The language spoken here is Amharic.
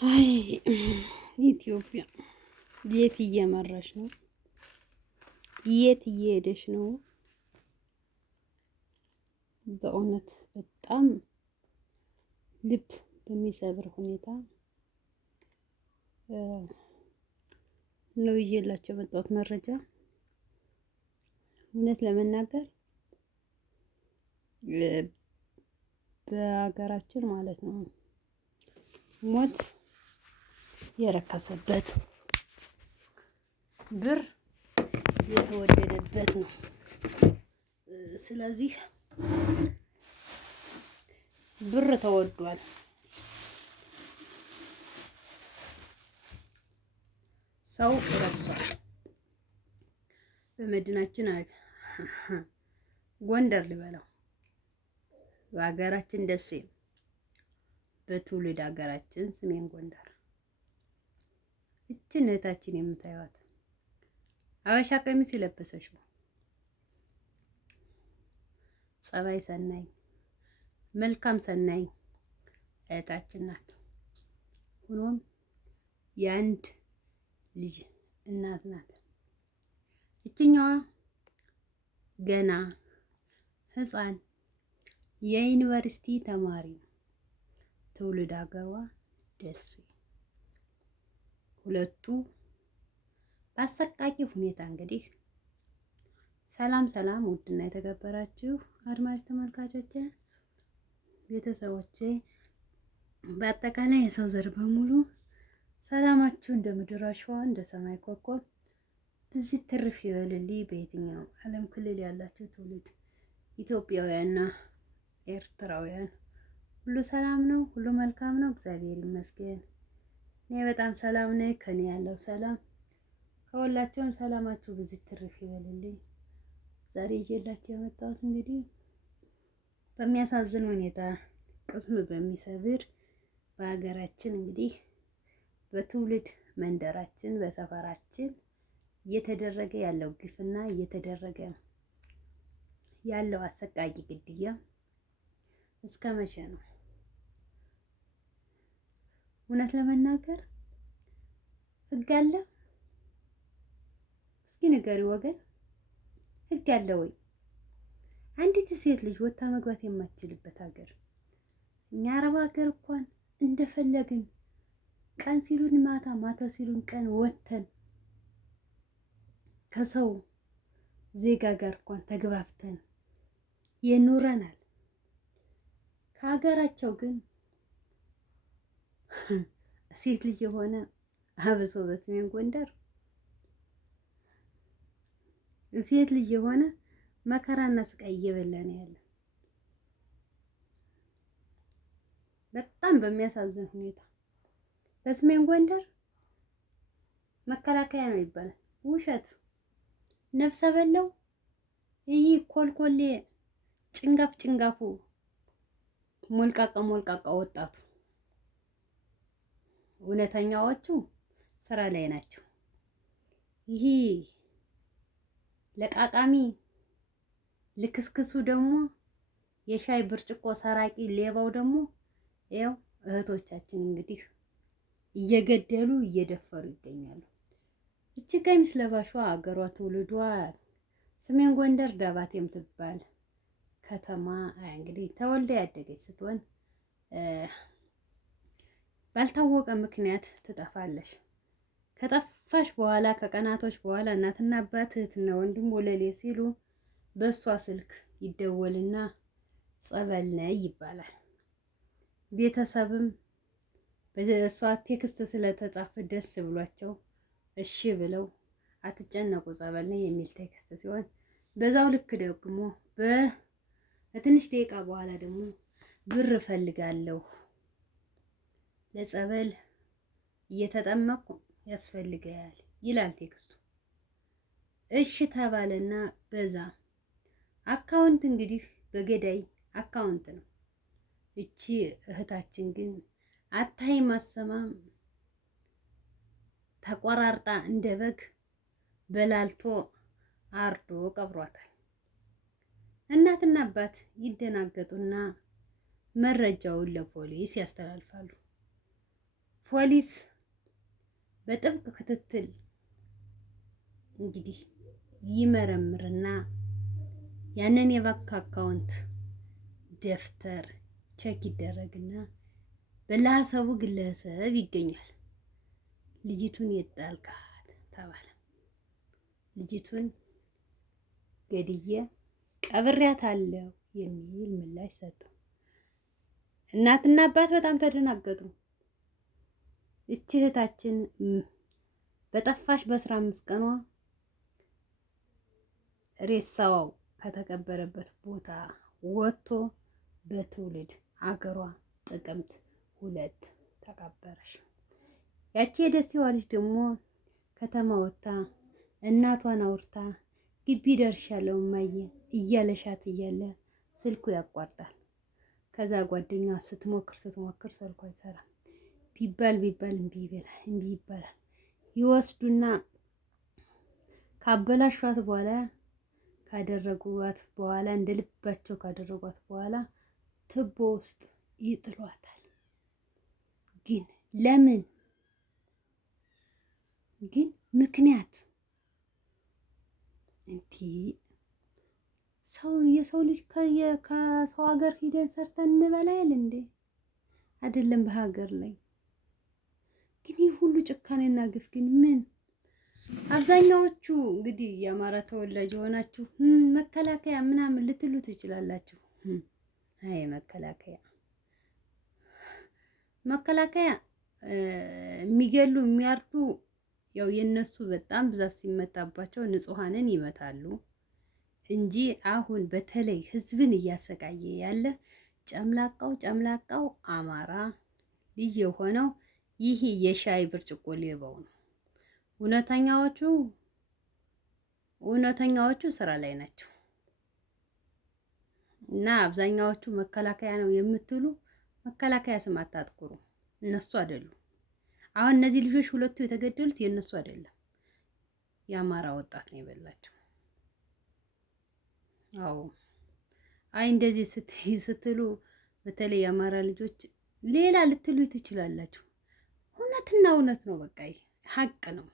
አይ ኢትዮጵያ የት እየመራች ነው? የት እየሄደች ነው? በእውነት በጣም ልብ በሚሰብር ሁኔታ ነው ይዤላቸው የመጣሁት መረጃ። እውነት ለመናገር በሀገራችን ማለት ነው ሞት የረከሰበት ብር የተወደደበት ነው። ስለዚህ ብር ተወዷል። ሰው ረክሷል። በመዲናችን ጎንደር ልበለው፣ በሀገራችን ደሴ፣ በትውልድ ሀገራችን ሰሜን ጎንደር እችን እህታችን የምታዩት ሀበሻ ቀሚስ የለበሰችው ጸባይ ሰናይ መልካም ሰናይ እህታችን ናት። ሆኖም የአንድ ልጅ እናት ናት። እችኛዋ ገና ህፃን የዩኒቨርሲቲ ተማሪ ትውልድ ሀገሯ ደሴ። ሁለቱ በአሰቃቂ ሁኔታ እንግዲህ ሰላም ሰላም፣ ውድና የተከበራችሁ አድማጭ ተመልካቾቼ፣ ቤተሰቦቼ፣ በአጠቃላይ የሰው ዘር በሙሉ ሰላማችሁ እንደ ምድር አሸዋ እንደ ሰማይ ኮከብ ብዚህ ትርፍ ይበልልኝ። በየትኛው ዓለም ክልል ያላችሁ ትውልድ ኢትዮጵያውያንና ኤርትራውያን ሁሉ ሰላም ነው፣ ሁሉ መልካም ነው። እግዚአብሔር ይመስገን። እኔ በጣም ሰላም ነኝ። ከኔ ያለው ሰላም ከሁላችሁም ሰላማችሁ ብዚህ ትርፍ ይበልልኝ። ዛሬ ይዤላችሁ የመጣሁት እንግዲህ በሚያሳዝን ሁኔታ ቅስም በሚሰብር በሀገራችን እንግዲህ በትውልድ መንደራችን በሰፈራችን እየተደረገ ያለው ግፍና እየተደረገ ያለው አሰቃቂ ግድያ እስከ መቼ ነው? እውነት ለመናገር ህግ አለ? እስኪ ንገሪ ወገን፣ ህግ አለ ወይ? አንዲት ሴት ልጅ ወጣ መግባት የማትችልበት ሀገር። እኛ አረብ ሀገር እንኳን እንደፈለግን ቀን ሲሉን ማታ፣ ማታ ሲሉን ቀን ወተን ከሰው ዜጋ ጋር እንኳን ተግባብተን ይኖረናል። ከሀገራቸው ግን ሴት ልጅ የሆነ አብሶ በሰሜን ጎንደር ሴት ልጅ የሆነ መከራና ስቃይ እየበላ ነው ያለ። በጣም በሚያሳዝን ሁኔታ በሰሜን ጎንደር መከላከያ ነው ይባላል። ውሸት። ነፍሰ በለው ይህ ኮልኮሌ ጭንጋፍ ጭንጋፉ ሞልቃቃ ሞልቃቃ ወጣቱ እውነተኛዎቹ ስራ ላይ ናቸው። ይህ ለቃቃሚ ልክስክሱ ደግሞ የሻይ ብርጭቆ ሰራቂ ሌባው ደግሞ ያው እህቶቻችን እንግዲህ እየገደሉ እየደፈሩ ይገኛሉ። እቺ ቀሚስ ለባሿ አገሯ ትውልዷ ሰሜን ጎንደር ዳባት የምትባል ከተማ እንግዲህ ተወልዳ ያደገች ስትሆን ባልታወቀ ምክንያት ትጠፋለች። ከጠፋሽ በኋላ ከቀናቶች በኋላ እናትና አባት እህትና ወንድም ወለሌ ሲሉ በእሷ ስልክ ይደወልና ጸበል ነይ ይባላል። ቤተሰብም በእሷ ቴክስት ስለተጻፈ ደስ ብሏቸው እሺ ብለው አትጨነቁ ጸበል ነይ የሚል ቴክስት ሲሆን በዛው ልክ ደግሞ በትንሽ ደቂቃ በኋላ ደግሞ ብር እፈልጋለሁ ለጸበል እየተጠመቅኩ ያስፈልጋል ይላል ቴክስቱ። እሺ ተባለና በዛ አካውንት እንግዲህ በገዳይ አካውንት ነው። እቺ እህታችን ግን አታይ ማሰማም ተቆራርጣ እንደ በግ በላልቶ አርዶ ቀብሯታል። እናትና አባት ይደናገጡና መረጃውን ለፖሊስ ያስተላልፋሉ። ፖሊስ በጥብቅ ክትትል እንግዲህ ይመረምርና ያንን የባንክ አካውንት ደፍተር ቼክ ይደረግና በላሰቡ ግለሰብ ይገኛል። ልጅቱን የጣልካት ተባለ። ልጅቱን ገድዬ ቀብሬያታለሁ የሚል ምላሽ ሰጠው። እናትና አባት በጣም ተደናገጡ። እቺ እህታችን በጠፋሽ በ15 ቀኗ ሬሳው ከተቀበረበት ቦታ ወጥቶ በትውልድ አገሯ ጥቅምት 2 ተቀበረች። ያቺ የደሴዋ ልጅ ደግሞ ከተማ ወጥታ እናቷን አውርታ ግቢ ደርሻለሁ እማዬ እያለሻት እያለ ስልኩ ያቋርጣል። ከዛ ጓደኛዋ ስትሞክር ስልኩ አይሰራም። ቢባል እምቢ ይባላል። ይወስዱና ካበላሿት በኋላ ካደረጓት በኋላ እንደ ልባቸው ካደረጓት በኋላ ትቦ ውስጥ ይጥሏታል። ግን ለምን? ግን ምክንያት የሰው ልጅ ከሰው ሀገር ሂደን ሰርተን እንበላለን እንዴ? አይደለም በሀገር ላይ ግን ይህ ሁሉ ጭካኔና ግፍ ግን ምን? አብዛኛዎቹ እንግዲህ የአማራ ተወላጅ የሆናችሁ መከላከያ ምናምን ልትሉ ትችላላችሁ። አይ መከላከያ የሚገሉ የሚያርዱ ያው የነሱ በጣም ብዛት ሲመጣባቸው ንጹሃንን ይመታሉ እንጂ አሁን በተለይ ህዝብን እያሰቃየ ያለ ጨምላቃው አማራ ልጅ የሆነው ይህ የሻይ ብርጭቆ ሌባው ነው። እውነተኛዎቹ ስራ ላይ ናቸው። እና አብዛኛዎቹ መከላከያ ነው የምትሉ መከላከያ ስም አታጥቁሩ። እነሱ አይደሉም። አሁን እነዚህ ልጆች ሁለቱ የተገደሉት የነሱ አይደለም፣ የአማራ ወጣት ነው የበላቸው። አዎ አይ እንደዚህ ስትሉ በተለይ የአማራ ልጆች ሌላ ልትሉ ትችላላችሁ። እውነትና እውነት ነው። በቃ ሀቅ ነው።